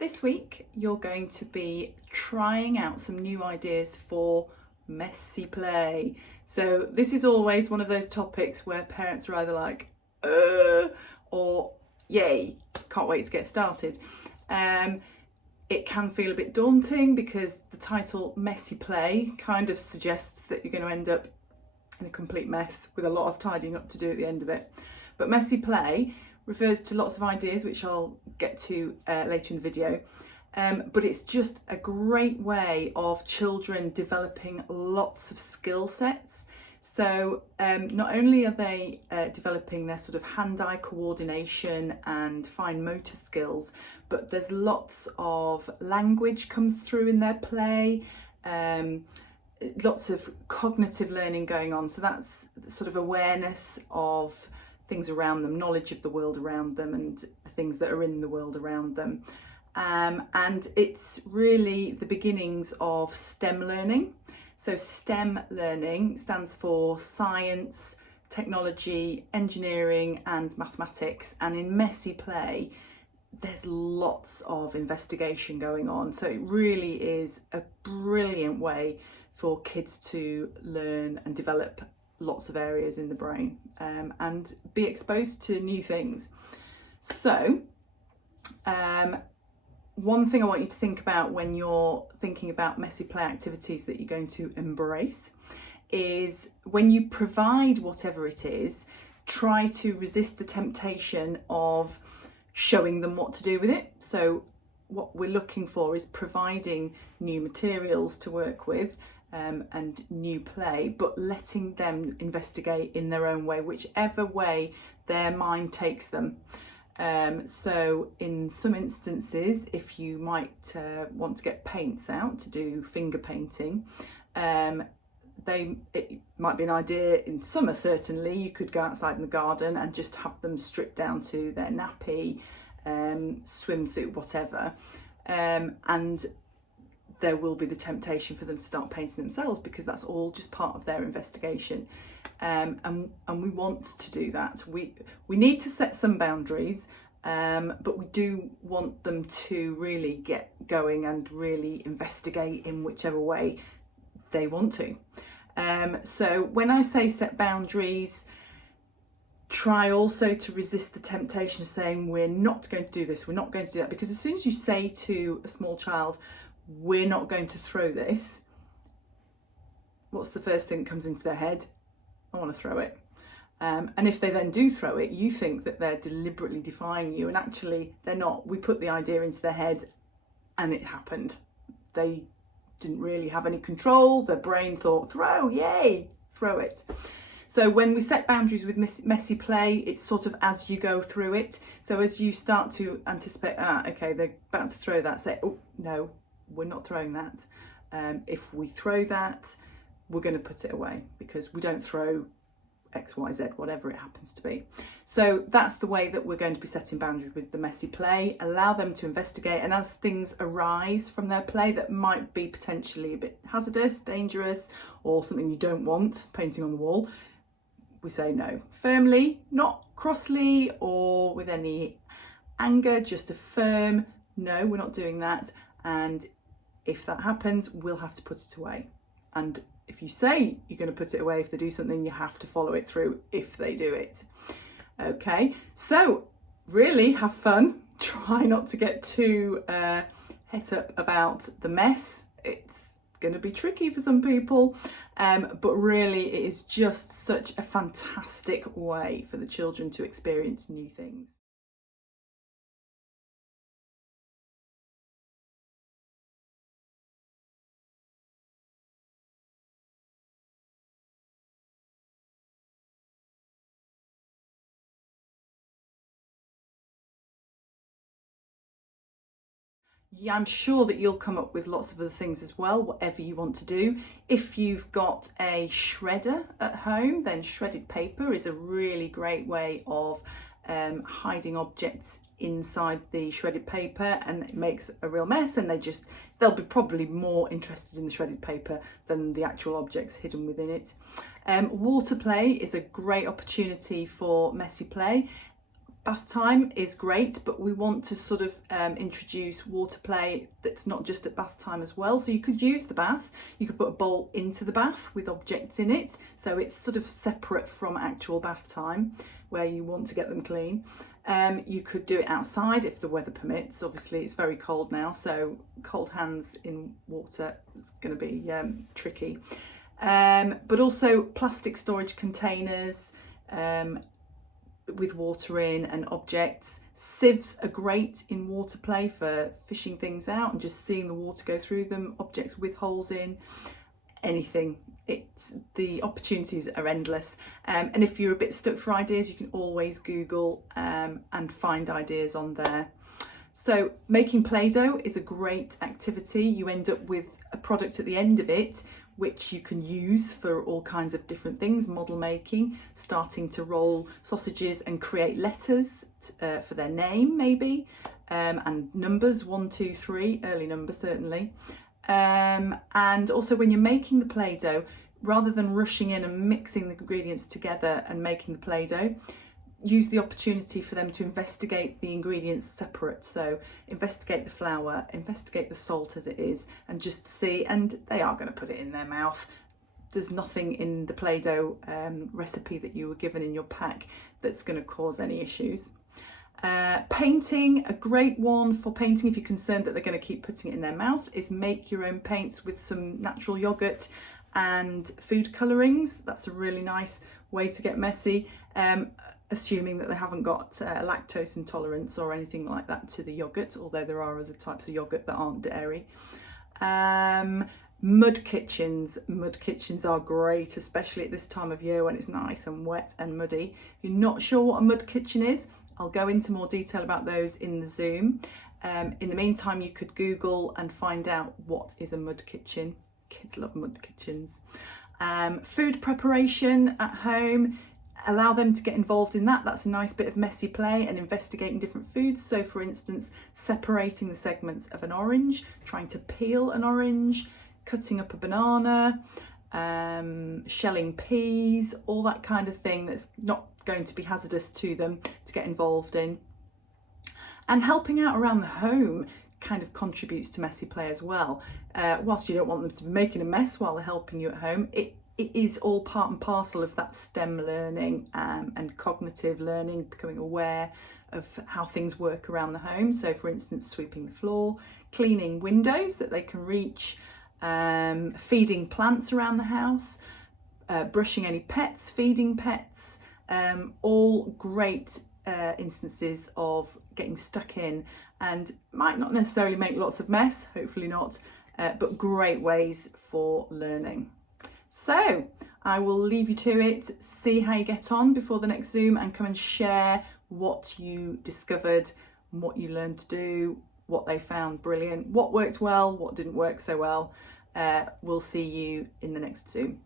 This week you're going to be trying out some new ideas for messy play. So this is always one of those topics where parents are either like, or yay, can't wait to get started. It can feel a bit daunting because the title messy play kind of suggests that you're going to end up in a complete mess with a lot of tidying up to do at the end of it. But messy play refers to lots of ideas, which I'll get to later in the video. But it's just a great way of children developing lots of skill sets. So not only are they developing their sort of hand-eye coordination and fine motor skills, but there's lots of language comes through in their play, lots of cognitive learning going on. So that's sort of awareness of things around them, knowledge of the world around them and the things that are in the world around them. And it's really the beginnings of STEM learning. So STEM learning stands for science, technology, engineering and mathematics. And in messy play, there's lots of investigation going on. So it really is a brilliant way for kids to learn and develop lots of areas in the brain and be exposed to new things. So one thing I want you to think about when you're thinking about messy play activities that you're going to embrace is when you provide whatever it is, try to resist the temptation of showing them what to do with it. So what we're looking for is providing new materials to work with and new play, but letting them investigate in their own way, whichever way their mind takes them. So in some instances, if you might want to get paints out to do finger painting, it might be an idea in summer. Certainly you could go outside in the garden and just have them strip down to their nappy, swimsuit, whatever, and there will be the temptation for them to start painting themselves because that's all just part of their investigation. And we want to do that. We need to set some boundaries, but we do want them to really get going and really investigate in whichever way they want to. So when I say set boundaries, try also to resist the temptation of saying we're not going to do this, we're not going to do that, because as soon as you say to a small child, we're not going to throw this, what's the first thing that comes into their head? I want to throw it. And if they then do throw it, you think that they're deliberately defying you, and actually they're not. We put the idea into their head and it happened. They didn't really have any control. Their brain thought, throw, yay, throw it. So when we set boundaries with messy play, it's sort of as you go through it. So as you start to anticipate, okay, they're about to throw that, say, oh, no, we're not throwing that. If we throw that, we're going to put it away because we don't throw X, Y, Z, whatever it happens to be. So that's the way that we're going to be setting boundaries with the messy play. Allow them to investigate, and as things arise from their play that might be potentially a bit hazardous, dangerous, or something you don't want, painting on the wall, we say no. Firmly, not crossly or with any anger, just a firm no, we're not doing that. And if that happens, we'll have to put it away. And if you say you're going to put it away, if they do something, you have to follow it through if they do it. Okay, so really have fun. Try not to get too het up about the mess. It's going to be tricky for some people, but really it is just such a fantastic way for the children to experience new things. Yeah, I'm sure that you'll come up with lots of other things as well, whatever you want to do. If you've got a shredder at home, then shredded paper is a really great way of hiding objects inside the shredded paper, and it makes a real mess, and they'll be probably more interested in the shredded paper than the actual objects hidden within it. Water play is a great opportunity for messy play. bath time is great, but we want to sort of introduce water play that's not just at bath time as well. So you could use the bath, you could put a bowl into the bath with objects in it, so it's sort of separate from actual bath time where you want to get them clean. You could do it outside if the weather permits. Obviously it's very cold now, so cold hands in water, it's going to be tricky. But also plastic storage containers with water in and objects. Sieves are great in water play for fishing things out and just seeing the water go through them. Objects with holes in, anything. The opportunities are endless. And if you're a bit stuck for ideas, you can always Google and find ideas on there. So making Play-Doh is a great activity. You end up with a product at the end of it which you can use for all kinds of different things, model making, starting to roll sausages and create letters for their name maybe, and numbers, 1, 2, 3, early numbers certainly. And also when you're making the Play-Doh, rather than rushing in and mixing the ingredients together and making the Play-Doh, use the opportunity for them to investigate the ingredients separate. So investigate the flour, investigate the salt as it is, and just see, and they are going to put it in their mouth. There's nothing in the Play-Doh recipe that you were given in your pack that's going to cause any issues. Painting, a great one for painting if you're concerned that they're going to keep putting it in their mouth, is make your own paints with some natural yogurt and food colourings. That's a really nice way to get messy. Assuming that they haven't got lactose intolerance or anything like that to the yogurt, although there are other types of yogurt that aren't dairy. Mud kitchens. Mud kitchens are great, especially at this time of year when it's nice and wet and muddy. If you're not sure what a mud kitchen is, I'll go into more detail about those in the Zoom. In the meantime, you could Google and find out what is a mud kitchen. Kids love mud kitchens. Food preparation at home. Allow them to get involved in that. That's a nice bit of messy play and investigating different foods. So for instance, separating the segments of an orange, trying to peel an orange, cutting up a banana, shelling peas, all that kind of thing that's not going to be hazardous to them to get involved in. And helping out around the home kind of contributes to messy play as well. Whilst you don't want them to be making a mess while they're helping you at home, it is all part and parcel of that STEM learning and cognitive learning, becoming aware of how things work around the home. So for instance, sweeping the floor, cleaning windows that they can reach, feeding plants around the house, brushing any pets, feeding pets, all great instances of getting stuck in, and might not necessarily make lots of mess, hopefully not, but great ways for learning. So I will leave you to it, see how you get on before the next Zoom, and come and share what you discovered, what you learned to do, what they found brilliant, what worked well, what didn't work so well. We'll see you in the next Zoom.